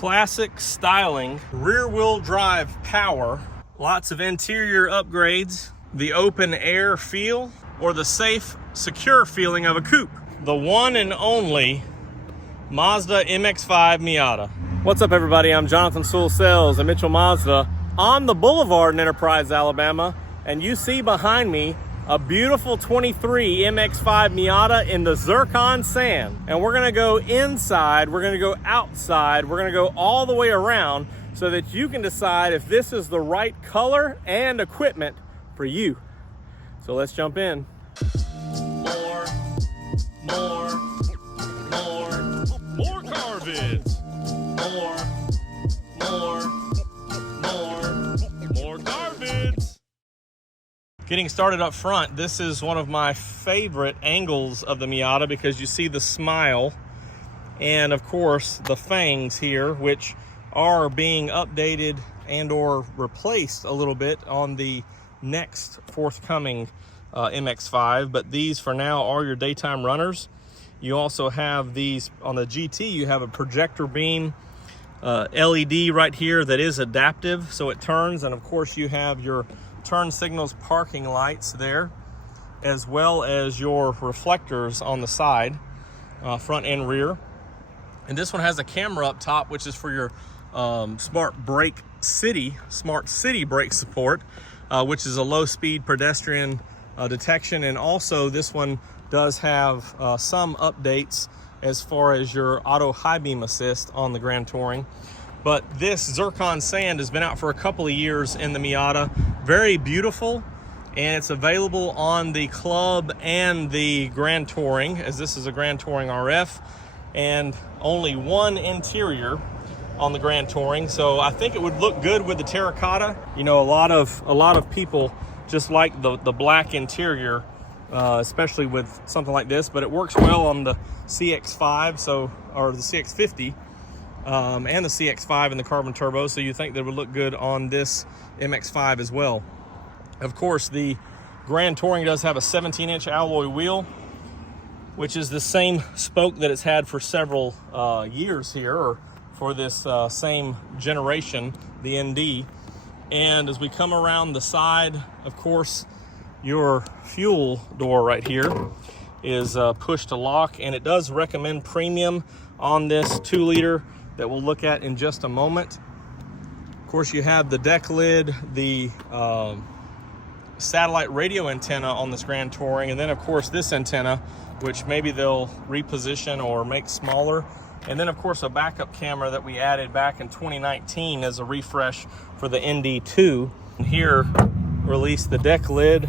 Classic styling, rear wheel drive power, lots of interior upgrades, the open air feel, or the safe, secure feeling of a coupe. The one and only Mazda MX-5 Miata. What's up, everybody? I'm Jonathan Sewell Sales at Mitchell Mazda on the Boulevard in Enterprise, Alabama, and you see behind me a beautiful 23 MX-5 Miata in the Zircon Sand. And we're gonna go inside, we're gonna go outside, we're gonna go all the way around so that you can decide if this is the right color and equipment for you. So let's jump in. More car vids. More car vids. Getting started up front, this is one of my favorite angles of the Miata because you see the smile and of course the fangs here, which are being updated and or replaced a little bit on the next forthcoming MX-5, but these for now are your daytime runners. You also have these on the GT, you have a projector beam LED right here that is adaptive, so it turns, and of course you have your turn signals parking lights there, as well as your reflectors on the side, front and rear. And this one has a camera up top, which is for your smart city brake support, which is a low speed pedestrian detection. And also this one does have some updates as far as your auto high beam assist on the Grand Touring. But this Zircon Sand has been out for a couple of years in the Miata. Very beautiful, and it's available on the Club and the Grand Touring, as this is a Grand Touring RF, and only one interior on the Grand Touring. So I think it would look good with the terracotta. You know, a lot of people just like the black interior, especially with something like this, but it works well on the CX-5, or the CX-50. And the CX-5 and the carbon turbo, so you think that would look good on this MX-5 as well. Of course, the Grand Touring does have a 17-inch alloy wheel, which is the same spoke that it's had for several years here, or for this same generation, the ND. And as we come around the side, of course, your fuel door right here is push to lock, and it does recommend premium on this 2-liter that we'll look at in just a moment. Of course, you have the deck lid, the satellite radio antenna on this Grand Touring, and then of course this antenna, which maybe they'll reposition or make smaller. And then of course a backup camera that we added back in 2019 as a refresh for the ND2. And here, release the deck lid,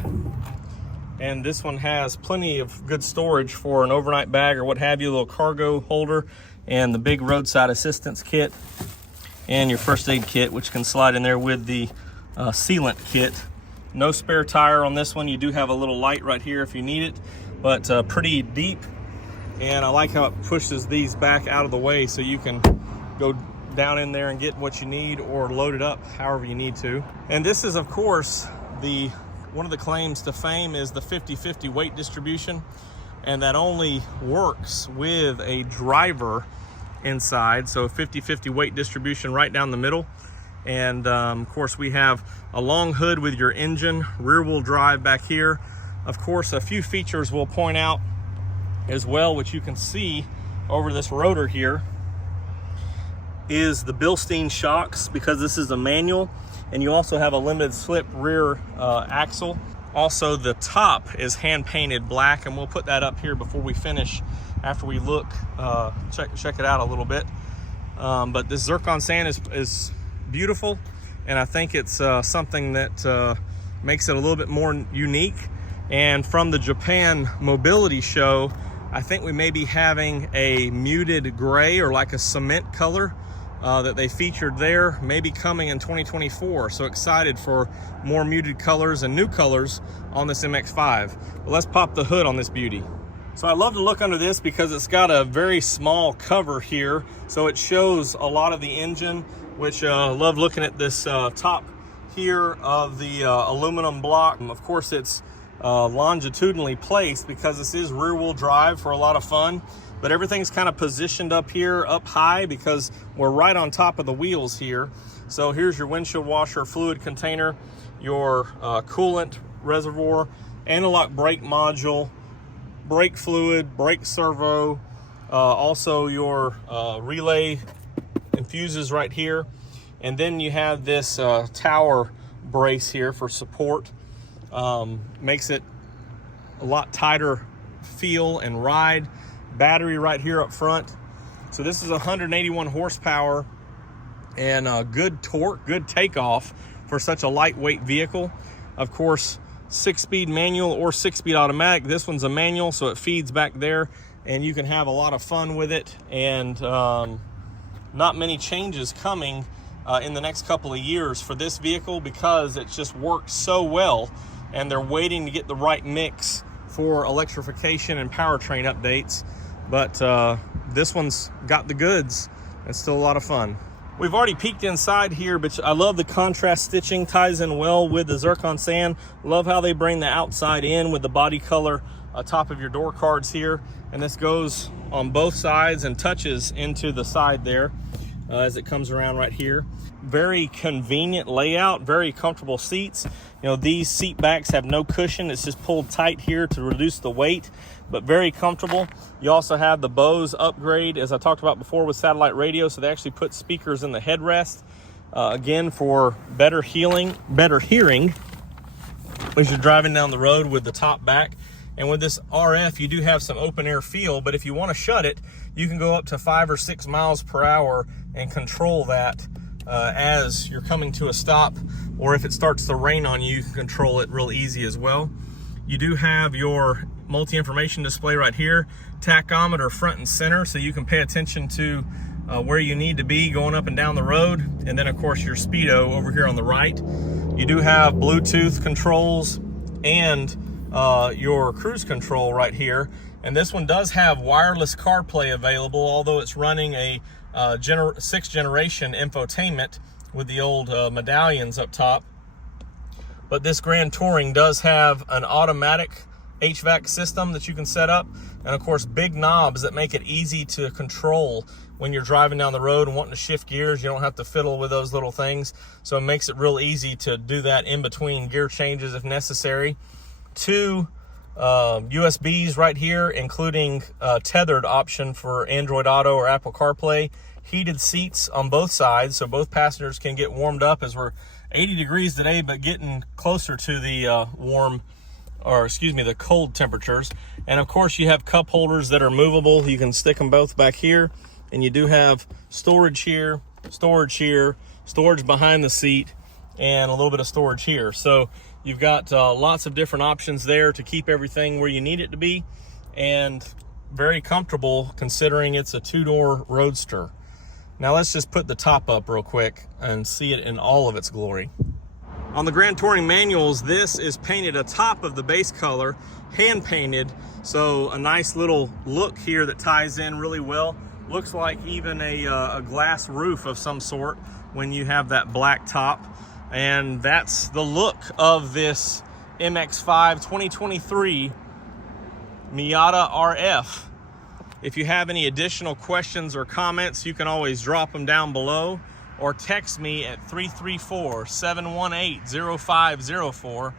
and this one has plenty of good storage for an overnight bag or what have you, a little cargo holder, and the big roadside assistance kit, and your first aid kit, which can slide in there with the sealant kit. No spare tire on this one. You do have a little light right here if you need it, but pretty deep. And I like how it pushes these back out of the way so you can go down in there and get what you need or load it up however you need to. And this is, of course, one of the claims to fame is the 50-50 weight distribution, and that only works with a driver inside. So 50-50 weight distribution right down the middle. And of course we have a long hood with your engine, rear wheel drive back here. Of course, a few features we'll point out as well, which you can see over this rotor here, is the Bilstein shocks, because this is a manual, and you also have a limited slip rear axle. Also, the top is hand painted black, and we'll put that up here before we finish, after we look, check it out a little bit. But this Zircon Sand is beautiful, and I think it's something that makes it a little bit more unique. And from the Japan Mobility Show, I think we may be having a muted gray, or like a cement color, that they featured there, maybe coming in 2024. So excited for more muted colors and new colors on this MX-5. But let's pop the hood on this beauty. So I love to look under this because it's got a very small cover here, so it shows a lot of the engine, which I love looking at this top here of the aluminum block. Of course, it's longitudinally placed because this is rear wheel drive for a lot of fun. but everything's kind of positioned up here, up high, because we're right on top of the wheels here. So here's your windshield washer fluid container, your coolant reservoir, anti-lock brake module, brake fluid, brake servo, also your relay infuses right here. And then you have this tower brace here for support. Makes it a lot tighter feel and ride. Battery right here up front. So this is 181 horsepower and good torque, good takeoff for such a lightweight vehicle. Of course, 6-speed manual or 6-speed automatic. This one's a manual, so it feeds back there, and you can have a lot of fun with it. And not many changes coming in the next couple of years for this vehicle, because it just works so well, and they're waiting to get the right mix for electrification and powertrain updates. But this one's got the goods. It's still a lot of fun. We've already peeked inside here, but I love the contrast stitching, ties in well with the Zircon Sand. Love how they bring the outside in with the body color top of your door cards here. And this goes on both sides and touches into the side there as it comes around right here. Very convenient layout, very comfortable seats. You know, these seat backs have no cushion. It's just pulled tight here to reduce the weight, but very comfortable. You also have the Bose upgrade, as I talked about before, with satellite radio. So they actually put speakers in the headrest, again, for better hearing as you're driving down the road with the top back. And with this RF, you do have some open air feel, but if you want to shut it, you can go up to 5 or 6 miles per hour and control that as you're coming to a stop, or if it starts to rain on you, you can control it real easy as well. You do have your multi-information display right here, tachometer front and center, so you can pay attention to where you need to be going up and down the road. And then of course your speedo over here on the right. You do have Bluetooth controls and your cruise control right here. And this one does have wireless CarPlay available, although it's running a 6th generation infotainment with the old medallions up top. But this Grand Touring does have an automatic HVAC system that you can set up, and of course big knobs that make it easy to control when you're driving down the road and wanting to shift gears. You don't have to fiddle with those little things, so it makes it real easy to do that in between gear changes if necessary. 2 USBs right here, including a tethered option for Android Auto or Apple CarPlay. Heated seats on both sides, so both passengers can get warmed up, as we're 80 degrees today, but getting closer to the the cold temperatures. And of course you have cup holders that are movable. You can stick them both back here, and you do have storage here, storage behind the seat, and a little bit of storage here. So you've got lots of different options there to keep everything where you need it to be, and very comfortable considering it's a 2-door Roadster. Now let's just put the top up real quick and see it in all of its glory. On the Grand Touring manuals, this is painted atop of the base color, hand painted, so a nice little look here that ties in really well. Looks like even a glass roof of some sort when you have that black top. And that's the look of this MX-5 2023 Miata RF. If you have any additional questions or comments, you can always drop them down below or text me at 334-718-0504.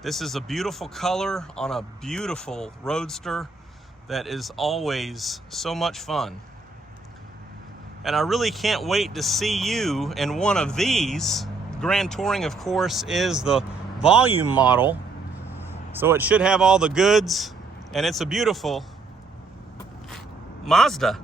This is a beautiful color on a beautiful Roadster that is always so much fun. And I really can't wait to see you in one of these. Grand Touring, of course, is the volume model, so it should have all the goods, and it's a beautiful Mazda.